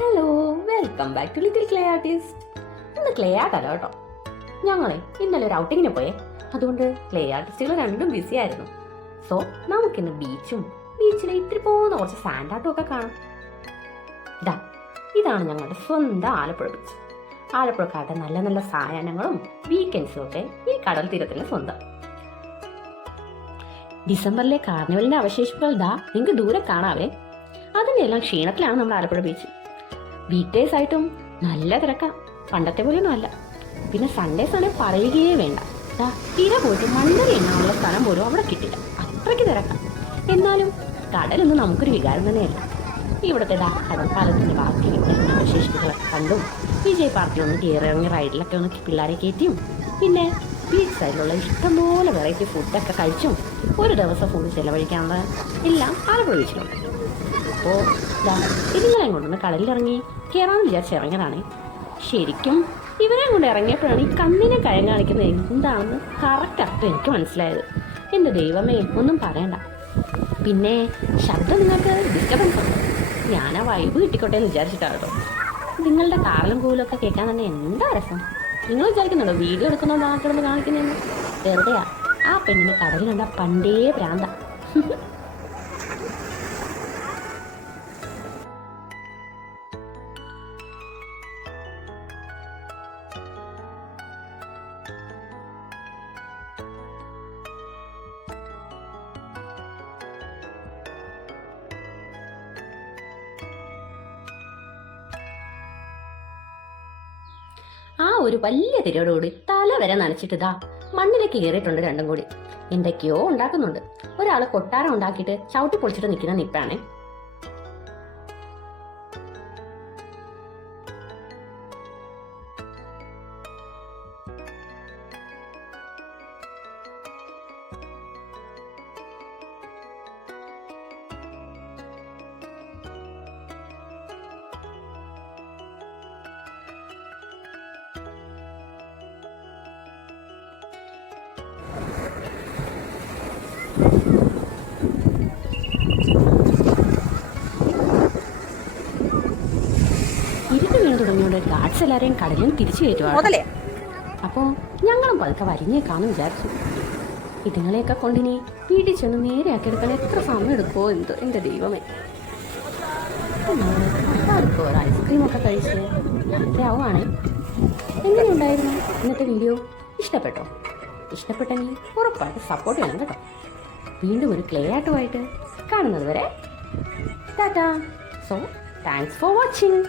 Hello, welcome back to little clay artist. ഇന്ന് clay ആർട്ടല്ല കേട്ടോ. ഞങ്ങളെ ഇന്നലെ ഒരു ഔട്ടിങ്ങിന് പോയേ, അതുകൊണ്ട് ക്ലേ ആർട്ടിസ്റ്റുകൾ രണ്ടും ബിസി ആയിരുന്നു. സോ നമുക്കിന്ന് ബീച്ചിലെ ഇത്തിരി പോകുന്ന കുറച്ച് സാൻഡ് ആർട്ടും ഒക്കെ കാണാം. ഇതാണ് ഞങ്ങളുടെ സ്വന്തം ആലപ്പുഴ ബീച്ച്. ആലപ്പുഴക്കാരുടെ നല്ല നല്ല സായാഹ്നങ്ങളും വീക്കെൻഡ്സും ഒക്കെ ഈ കടൽ തീരത്തിന് സ്വന്തം. ഡിസംബറിലെ കാർണിവലിന്റെ അവശേഷിപ്പുകൾ നിങ്ങൾക്ക് ദൂരെ കാണാവേ. അതിന്റെ എല്ലാം ക്ഷീണത്തിലാണ് നമ്മുടെ ആലപ്പുഴ ബീച്ച്. വീക്ക് ഡേയ്സ് ആയിട്ടും നല്ല തിരക്കാ, പണ്ടത്തെ പോലെയൊന്നും അല്ല. പിന്നെ സൺഡേസ് ആണെങ്കിൽ പറയുകയേ വേണ്ട. തീരെ പോയിട്ട് മണ്ണറി എണ്ണാനുള്ള സ്ഥലം പോലും അവിടെ കിട്ടില്ല, അത്രയ്ക്ക് തിരക്കാം. എന്നാലും കടലൊന്നും നമുക്കൊരു വികാരം തന്നെയല്ല. ഇവിടുത്തെ കടൽപ്പാലത്തിന്റെ ബാക്കി അവശേഷിപ്പുകളൊക്കെ കണ്ടും വിജയ് പാർക്കിലൊന്ന് കയറിയിറങ്ങി റൈഡിലൊക്കെ ഒന്ന് പിള്ളേരെ കയറ്റിയും പിന്നെ ബീച്ച് സൈഡിലുള്ള ഇഷ്ടംപോലെ വെറൈറ്റി ഫുഡൊക്കെ കഴിച്ചും ഒരു ദിവസം ഫുഡ് ചെലവഴിക്കാനുള്ള എല്ലാം ആലപ്പുഴ ബീച്ചിലുണ്ട്. അപ്പോൾ ഇതുങ്ങളെയും കൊണ്ടൊന്ന് കടലിലിറങ്ങി കയറാമെന്ന് വിചാരിച്ചിറങ്ങിയതാണ്. ശരിക്കും ഇവരെ കൊണ്ട് ഇറങ്ങിയപ്പോഴാണ് ഈ കണ്ണിനെ കഴം കാണിക്കുന്നത് എന്താണെന്ന് കറക്റ്റ് അർത്ഥം എനിക്ക് മനസ്സിലായത്. എൻ്റെ ദൈവമേ, ഒന്നും പറയണ്ട. പിന്നെ ശബ്ദം നിങ്ങൾക്ക് ഡിസ്റ്റർബൻസ് ഉണ്ട്. ഞാൻ ആ വൈബ് കിട്ടിക്കോട്ടെ എന്ന് വിചാരിച്ചിട്ടാണ് കേട്ടോ. നിങ്ങളുടെ കാറിലും കൂലൊക്കെ കേൾക്കാൻ തന്നെ എന്താ രസം. നിങ്ങൾ വിചാരിക്കുന്നുണ്ടോ വീഡിയോ എടുക്കുന്നുണ്ടോ ആ കിടന്ന് കാണിക്കുന്നതെന്ന്? വെറുതെയാ. ആ പെണ്ണിന് കടലിൽ കണ്ട പണ്ടേ ഭ്രാന്ത. ആ ഒരു വലിയ തിരയോടുകൂടി തല വരെ നനച്ചിട്ട് മണ്ണിലേക്ക് കയറിയിട്ടുണ്ട് രണ്ടും കൂടി. എന്തൊക്കെയോ ഉണ്ടാക്കുന്നുണ്ട്. ഒരാള് കൊട്ടാരം ഉണ്ടാക്കിയിട്ട് ചവിട്ടി പൊളിച്ചിട്ട് നിൽക്കുന്ന നിപ്പാണ്. ഇരുട്ട് വീണ് തുടങ്ങിയോണ്ട് ഗാർഡ്സ് എല്ലാവരെയും കടലിൽ തിരിച്ചു കയറ്റുവാണ്. അപ്പോൾ ഞങ്ങളും പതുക്കെ വരിഞ്ഞേക്കാന്ന് വിചാരിച്ചു. ഇതുങ്ങളെയൊക്കെ കൊണ്ടിനി വീട്ടിൽ ചെന്ന് നേരെയാക്കിയെടുക്കാൻ എത്ര സമയം എടുക്കുമോ എന്തോ എൻ്റെ ദൈവമേ. അടുത്തോ ഒരു ഐസ്ക്രീമൊക്കെ കഴിച്ച് രാത്രിയാവുകയാണേ. എങ്ങനെയുണ്ടായിരുന്നു ഇന്നത്തെ വീഡിയോ? ഇഷ്ടപ്പെട്ടോ? ഇഷ്ടപ്പെട്ടെങ്കിൽ ഉറപ്പായിട്ട് സപ്പോർട്ട് ചെയ്യണം കേട്ടോ. വീണ്ടും ഒരു ക്ലേ ആർട്ടുമായിട്ട് കാണുന്നത് വരെ Tata. So thanks for watching.